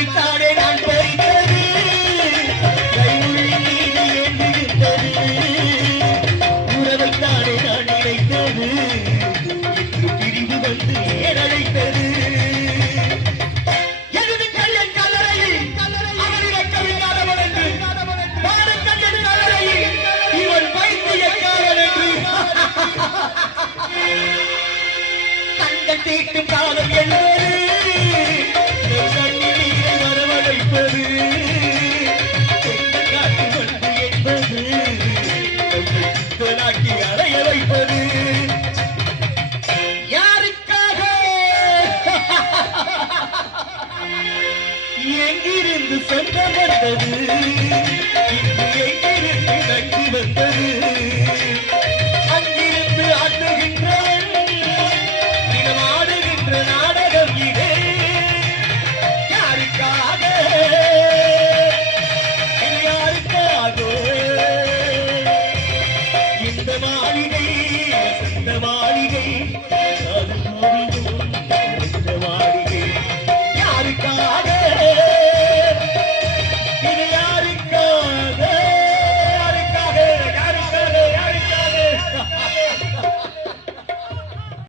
மலரைத்தானே நான் பறித்தது கைமொழி மீது ஏந்துகின்றது உறவைத்தானே நான் நினைத்தது இன்று பிரிவு வந்து ஏறழைத்தது கண்கள் தீட்டும் காலம் என்பது நீரை வரவழைப்பது காட்டு வந்து என்பது சித்தனாக்கி அடைய வைப்பது யாருக்காக எங்கிருந்து சொந்தம் வந்தது இன்று எங்கிருந்து நன்றி வந்தது